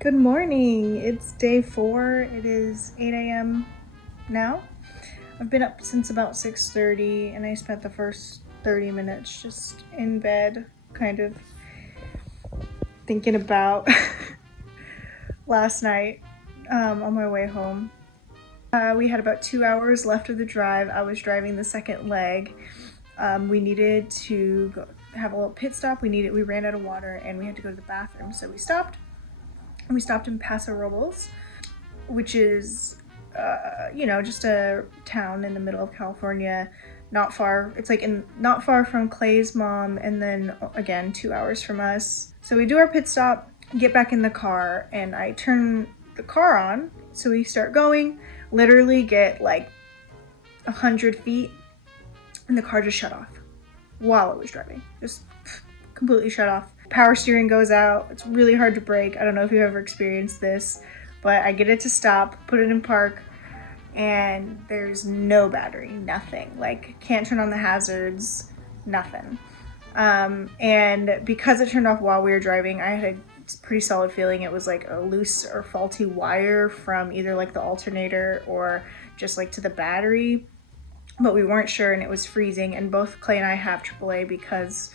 Good morning. It's day 4. It is 8 a.m. now. I've been up since about 6:30 and I spent the first 30 minutes just in bed, kind of thinking about last night on my way home. We had about 2 hours left of the drive. I was driving the second leg. We needed to have a little pit stop. We ran out of water and we had to go to the bathroom, so we stopped. We stopped in Paso Robles, which is, just a town in the middle of California, not far. It's like not far from Clay's mom, and then again 2 hours from us. So we do our pit stop, get back in the car, and I turn the car on. So we start going, literally get like 100 feet, and the car just shut off while I was driving. Just completely shut off. Power steering goes out. It's really hard to brake. I don't know if you've ever experienced this, but I get it to stop, put it in park, and there's no battery, nothing. Like, can't turn on the hazards, nothing. And because it turned off while we were driving, I had a pretty solid feeling it was like a loose or faulty wire from either like the alternator or just like to the battery, but we weren't sure, and it was freezing. And both Clay and I have AAA because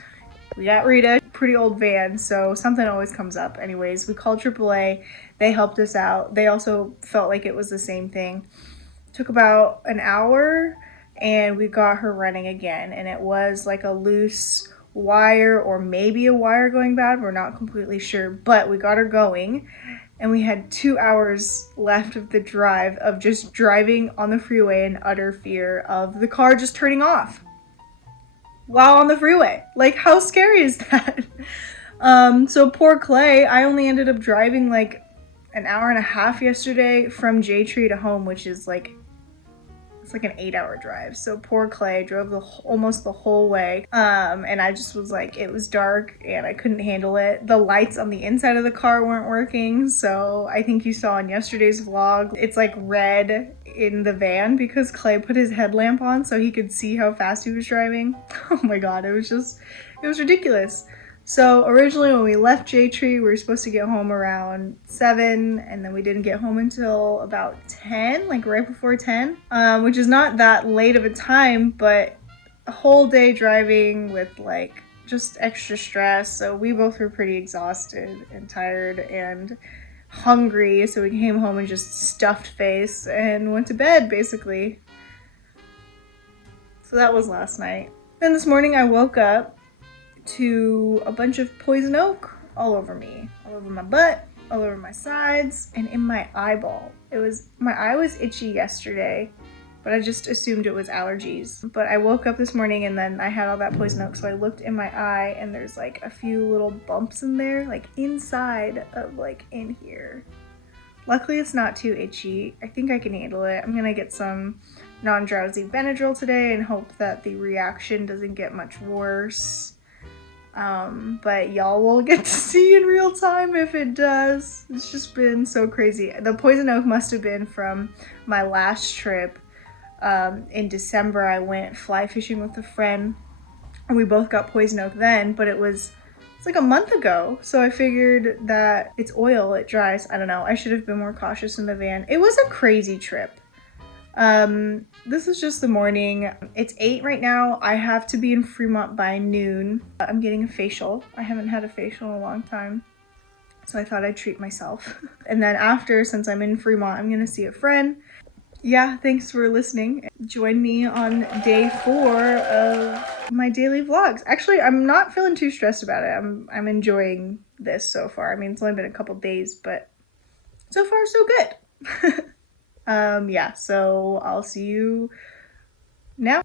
we got Rita, pretty old van, so something always comes up. Anyways, we called AAA. They helped us out. They also felt like it was the same thing. Took about an hour and we got her running again, and it was like a loose wire or maybe a wire going bad. We're not completely sure, but we got her going, and we had 2 hours left of the drive of just driving on the freeway in utter fear of the car just turning off while on the freeway. Like, how scary is that? So poor Clay, I only ended up driving like an hour and a half yesterday from J-Tree to home, which is like, it's like an 8-hour drive. So poor Clay drove almost the whole way. And I just was like, it was dark and I couldn't handle it. The lights on the inside of the car weren't working. So I think you saw in yesterday's vlog, it's like red in the van because Clay put his headlamp on so he could see how fast he was driving. Oh my God, it was ridiculous. So originally when we left J-Tree, we were supposed to get home around 7, and then we didn't get home until about 10, like right before 10, which is not that late of a time, but a whole day driving with like just extra stress. So we both were pretty exhausted and tired and hungry. So we came home and just stuffed face and went to bed basically. So that was last night. Then this morning I woke up to a bunch of poison oak all over me, all over my butt, all over my sides, and in my eyeball. My eye was itchy yesterday, but I just assumed it was allergies. But I woke up this morning and then I had all that poison oak, so I looked in my eye and there's like a few little bumps in there, like inside of like in here. Luckily it's not too itchy. I think I can handle it. I'm gonna get some non-drowsy Benadryl today and hope that the reaction doesn't get much worse. But y'all will get to see in real time if it does. It's just been so crazy. The poison oak must have been from my last trip. In December, I went fly fishing with a friend, and we both got poison oak then, but it's like a month ago. So I figured that it's oil, it dries. I don't know. I should have been more cautious in the van. It was a crazy trip. This is just the morning. It's 8 right now. I have to be in Fremont by noon. I'm getting a facial. I haven't had a facial in a long time, so I thought I'd treat myself. And then after, since I'm in Fremont, I'm gonna see a friend. Yeah, thanks for listening. Join me on day 4 of my daily vlogs. Actually, I'm not feeling too stressed about it. I'm enjoying this so far. I mean, it's only been a couple days, but so far so good. Yeah, so I'll see you now.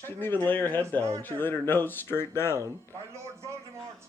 She didn't even lay her head down. She laid her nose straight down. By Lord Voldemort,